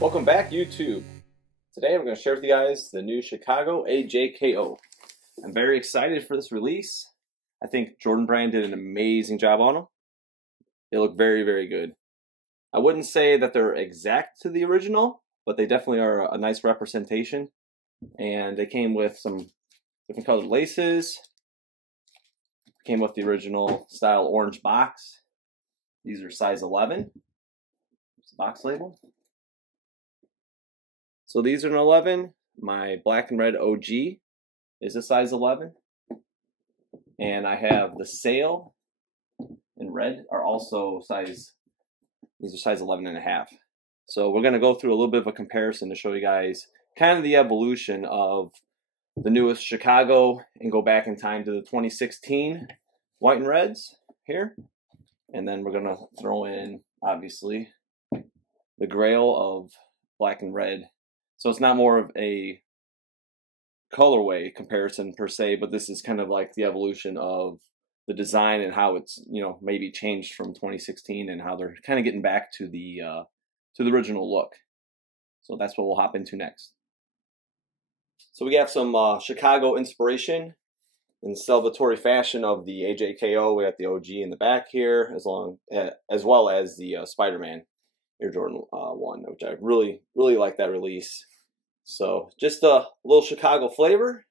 Welcome back, YouTube. Today I'm going to share with you guys the new Chicago AJKO. I'm very excited for this release. I think Jordan Brand did an amazing job on them. They look very, very good. I wouldn't say that they're exact to the original, but they definitely are a nice representation. And they came with some different colored laces. Came with the original style orange box. These are size 11. There's the box label. So these are an 11. My black and red OG is a size 11. And I have the sail in red are also size, these are size 11 and a half. So we're going to go through a little bit of a comparison to show you guys kind of the evolution of the newest Chicago and go back in time to the 2016 white and reds here. And then we're going to throw in, obviously, the grail of black and red. So it's not more of a colorway comparison per se, but this is kind of like the evolution of the design and how it's, you know, maybe changed from 2016 and how they're kind of getting back to the original look. So that's what we'll hop into next. So we have some Chicago inspiration in celebratory fashion of the AJKO. We got the OG in the back here, as well as the Spider-Man Air Jordan 1, which I really like that release. So just a little Chicago flavor,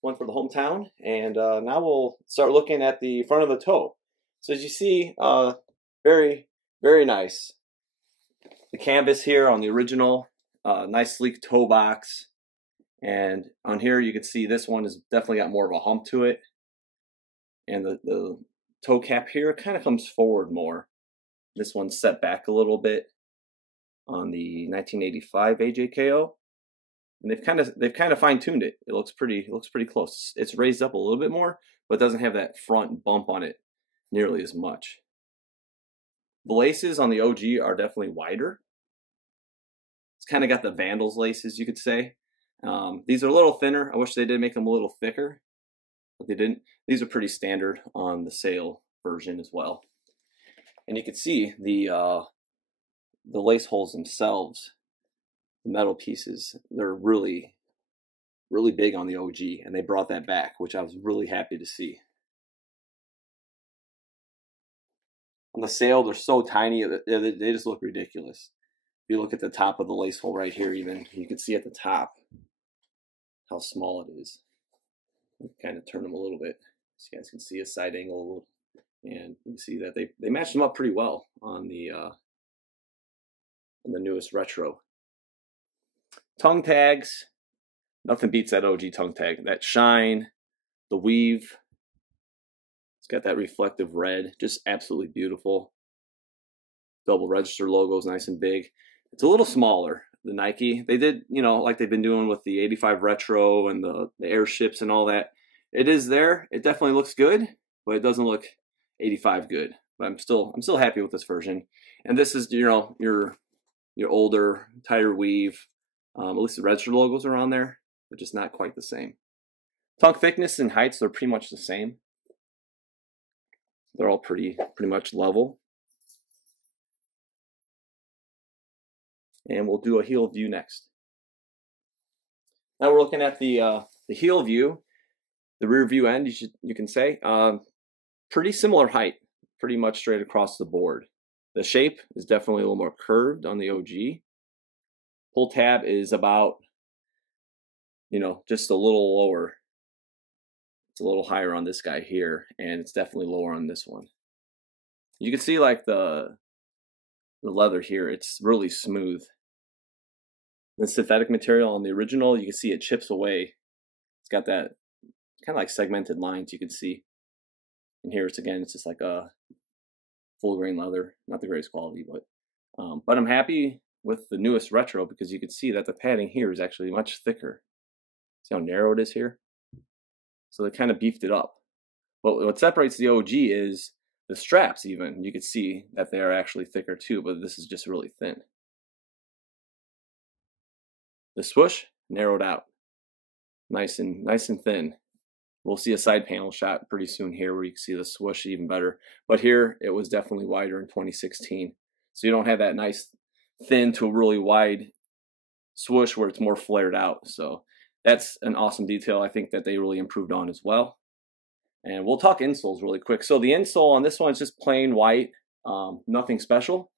one for the hometown, and now we'll start looking at the front of the toe. So as you see, very nice. The canvas here on the original, nice sleek toe box, and on here you can see this one has definitely got more of a hump to it, and the toe cap here kind of comes forward more. This one's set back a little bit on the 1985 AJKO. And they've kind of fine-tuned it. It looks pretty close. It's raised up a little bit more, but it doesn't have that front bump on it nearly as much. The laces on the OG are definitely wider. It's kind of got the Vandals laces, you could say. These are a little thinner. I wish they did make them a little thicker, but they didn't. These are pretty standard on the sail version as well. And you can see the lace holes themselves. The metal pieces, they're really big on the OG, and they brought that back, which I was really happy to see. On the sail, they're so tiny, they just look ridiculous. If you look at the top of the lace hole right here, even, you can see at the top how small it is. Kind of turn them a little bit so you guys can see a side angle, and you can see that they matched them up pretty well on the newest retro. Tongue tags, nothing beats that OG tongue tag. That shine, the weave, it's got that reflective red, just absolutely beautiful. Double register logos, nice and big. It's a little smaller than Nike. They did, you know, like they've been doing with the 85 retro and the airships and all that. It is there. It definitely looks good, but it doesn't look 85 good. But I'm still happy with this version. And this is, you know, your older, tighter weave. At least the register logos are on there, but just not quite the same. Tongue thickness and heights are pretty much the same. They're all pretty much level. And we'll do a heel view next. Now we're looking at the heel view, the rear view end. You can say pretty similar height, pretty much straight across the board. The shape is definitely a little more curved on the OG. Pull tab is about, you know, just a little lower. It's a little higher on this guy here, and it's definitely lower on this one. You can see like the leather here, it's really smooth. The synthetic material on the original, you can see it chips away. It's got that kind of like segmented lines you can see. And here it's just like a full grain leather, not the greatest quality, but I'm happy with the newest retro because you can see that the padding here is actually much thicker. See how narrow it is here? So they kind of beefed it up. But what separates the OG is the straps even. You can see that they are actually thicker too, but this is just really thin. The swoosh narrowed out. Nice and thin. We'll see a side panel shot pretty soon here where you can see the swoosh even better. But here it was definitely wider in 2016. So you don't have that nice thin to a really wide swoosh where it's more flared out. So that's an awesome detail I think that they really improved on as well. And we'll talk insoles really quick. So the insole on this one is just plain white, nothing special.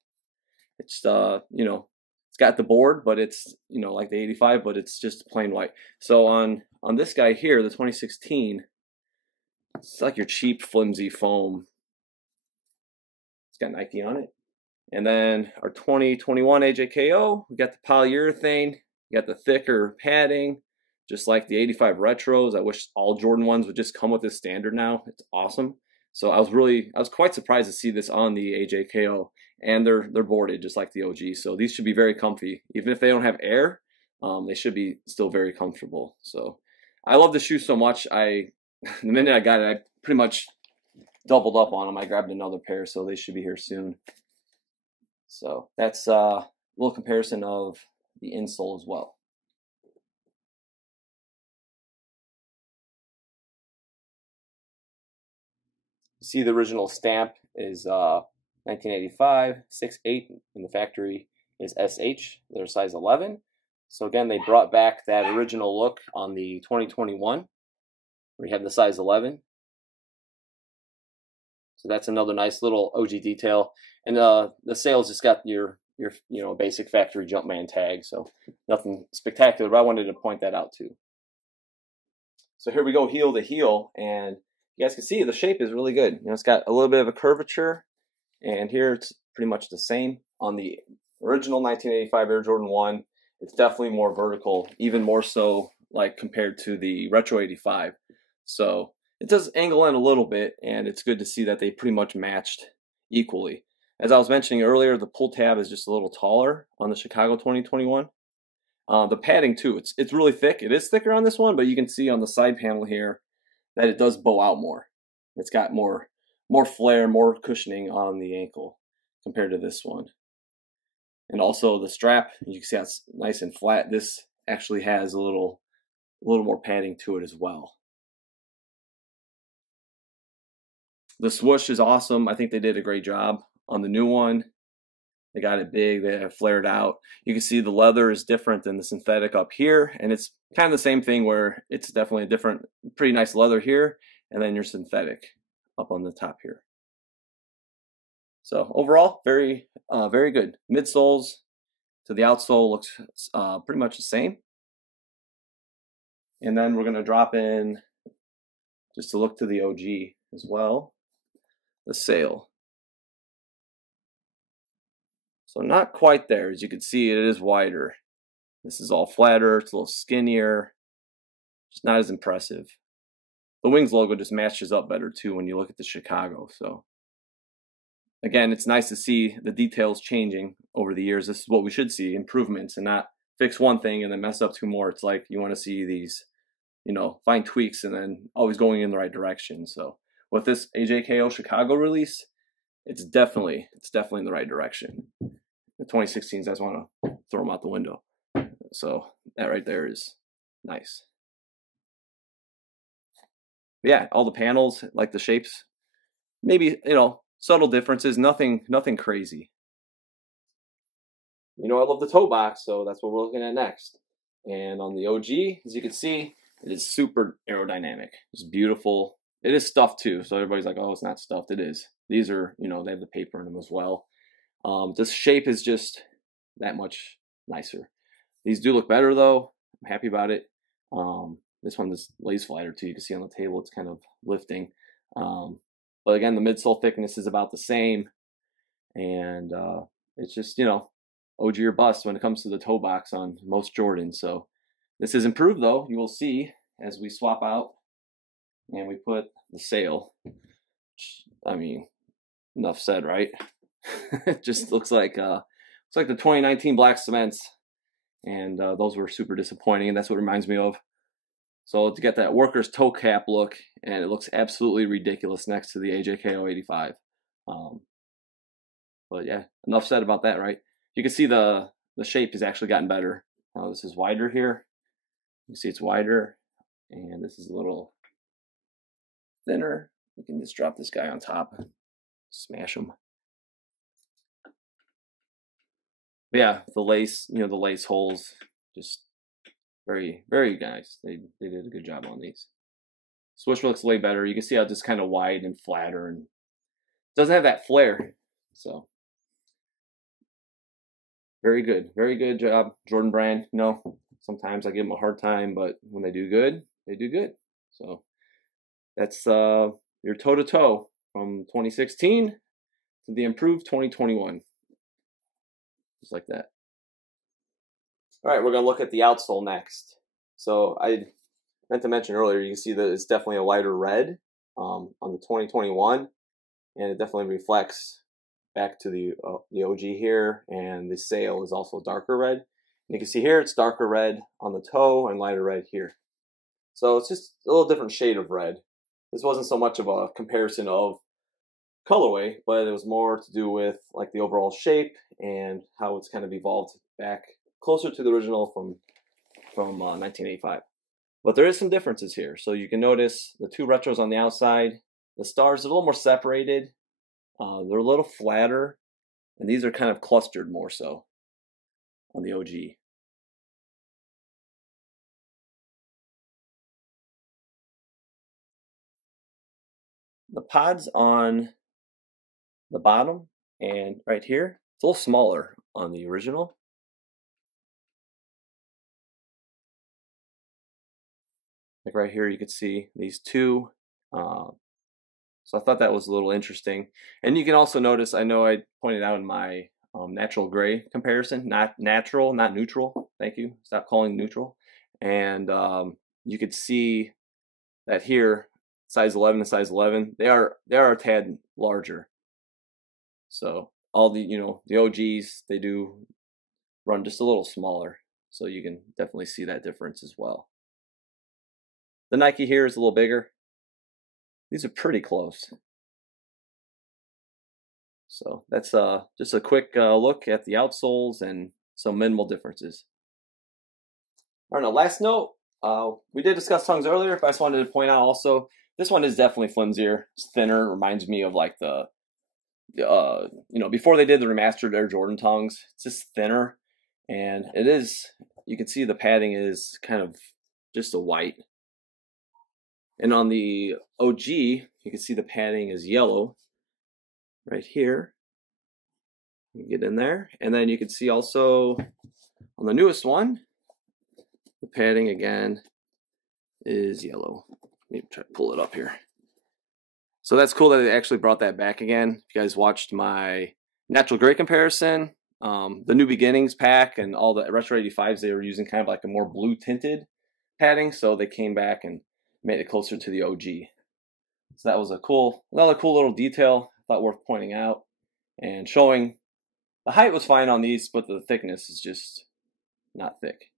It's you know, it's got the board, but it's, you know, like the 85, but it's just plain white. So on this guy here, the 2016, it's like your cheap flimsy foam. It's got Nike on it. And then our 2021 AJKO, we got the polyurethane, we got the thicker padding, just like the 85 retros. I wish all Jordan ones would just come with this standard now. It's awesome. So I was quite surprised to see this on the AJKO, and they're boarded just like the OG. So these should be very comfy. Even if they don't have air, they should be still very comfortable. So I love the shoe so much. The minute I got it, I pretty much doubled up on them. I grabbed another pair, so they should be here soon. So that's a little comparison of the insole as well. You see the original stamp is 1985, 6'8", and the factory is SH. They're size 11. So again, they brought back that original look on the 2021, where you have the size 11. So that's another nice little OG detail. And the sails just got your basic factory Jumpman tag, so nothing spectacular, but I wanted to point that out too. So here we go heel to heel, and you guys can see the shape is really good. You know, it's got a little bit of a curvature, and here it's pretty much the same. On the original 1985 Air Jordan 1, it's definitely more vertical, even more so like compared to the Retro 85. So it does angle in a little bit, and it's good to see that they pretty much matched equally. As I was mentioning earlier, the pull tab is just a little taller on the Chicago 2021. The padding too, it's really thick. It is thicker on this one, but you can see on the side panel here that it does bow out more. It's got more flare, more cushioning on the ankle compared to this one. And also the strap, you can see that's nice and flat. This actually has a little more padding to it as well. The swoosh is awesome. I think they did a great job on the new one. They got it big, they have flared out. You can see the leather is different than the synthetic up here, and it's kind of the same thing where it's definitely a different, pretty nice leather here, and then your synthetic up on the top here. So overall, very good. Midsoles to the outsole looks pretty much the same. And then we're going to drop in, just to look to the OG as well, the sail. So not quite there. As you can see, it is wider. This is all flatter, it's a little skinnier, just not as impressive. The Wings logo just matches up better too when you look at the Chicago. So again, it's nice to see the details changing over the years. This is what we should see, improvements, and not fix one thing and then mess up two more. It's like you want to see these, find tweaks and then always going in the right direction. So with this AJKO Chicago release, it's definitely in the right direction. The 2016s, I just want to throw them out the window. So that right there is nice. But yeah, all the panels, like the shapes, maybe, subtle differences, nothing crazy. I love the toe box, so that's what we're looking at next. And on the OG, as you can see, it is super aerodynamic. It's beautiful. It is stuffed too, so everybody's like, oh, it's not stuffed. It is. These are, they have the paper in them as well. This shape is just that much nicer. These do look better though. I'm happy about it. This one lays flatter too. You can see on the table it's kind of lifting. But again, the midsole thickness is about the same. And it's just, OG or bust when it comes to the toe box on most Jordans. So this is improved though. You will see as we swap out and we put the sail. I mean, enough said, right? It just looks like the 2019 black cements, and those were super disappointing, and that's what it reminds me of. So to get that worker's toe cap look, and it looks absolutely ridiculous next to the AJKO 85. But yeah, enough said about that, right? You can see the shape has actually gotten better. This is wider here. You can see it's wider, and this is a little thinner. We can just drop this guy on top, smash him. But yeah, the lace, the lace holes, just very, very nice. They did a good job on these. Swoosh looks way better. You can see how it's just kind of wide and flatter, and doesn't have that flare. So very good job, Jordan Brand. Sometimes I give them a hard time, but when they do good, they do good. So that's your toe-to-toe from 2016 to the improved 2021. Just like that. All right, we're going to look at the outsole next. So I meant to mention earlier, you can see that it's definitely a lighter red on the 2021, and it definitely reflects back to the OG here, and the sail is also darker red. And you can see here it's darker red on the toe and lighter red here. So it's just a little different shade of red. This wasn't so much of a comparison of colorway, but it was more to do with like the overall shape and how it's kind of evolved back closer to the original from 1985. But there is some differences here. So you can notice the two retros on the outside. The stars are a little more separated. They're a little flatter, and these are kind of clustered more so on the OG. The pods on the bottom and right here, it's a little smaller on the original. Like right here, you could see these two. So I thought that was a little interesting. And you can also notice, I know I pointed out in my natural gray comparison, not natural, not neutral. Thank you. Stop calling neutral. And you could see that here, size 11 and size 11, they are a tad larger. So all the the OGs, they do run just a little smaller. So you can definitely see that difference as well. The Nike here is a little bigger. These are pretty close. So that's just a quick look at the outsoles and some minimal differences. All right, now last note, we did discuss tongues earlier, but I just wanted to point out also, this one is definitely flimsier. It's thinner. It reminds me of like the before they did the remastered Air Jordan tongues. It's just thinner, and it is, you can see the padding is kind of just a white. And on the OG, you can see the padding is yellow right here. You get in there. And then you can see also on the newest one, the padding again is yellow. Let me try to pull it up here. So that's cool that they actually brought that back again. If you guys watched my natural gray comparison, the New Beginnings pack and all the Retro 85s, they were using kind of like a more blue tinted padding. So they came back and made it closer to the OG. So that was another cool little detail I thought worth pointing out, and showing the height was fine on these, but the thickness is just not thick.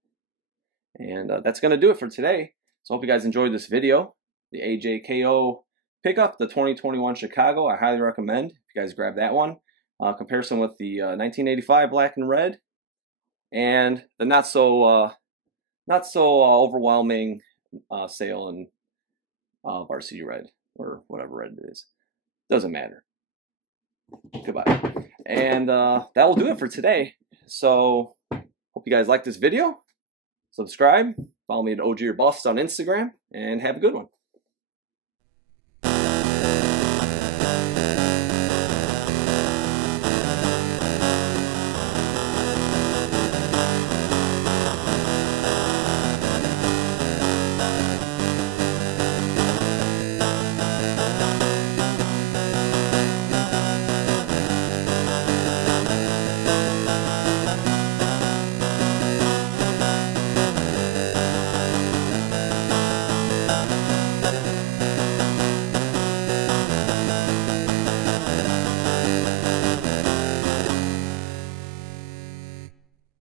And that's going to do it for today. So I hope you guys enjoyed this video. The AJKO pickup, the 2021 Chicago, I highly recommend. If you guys grab that one. Comparison with the 1985 black and red, and the not so overwhelming sail and varsity red, or whatever red it is. Doesn't matter. Goodbye. And that will do it for today. So hope you guys like this video. Subscribe. Follow me at OG or Buffs on Instagram, and have a good one.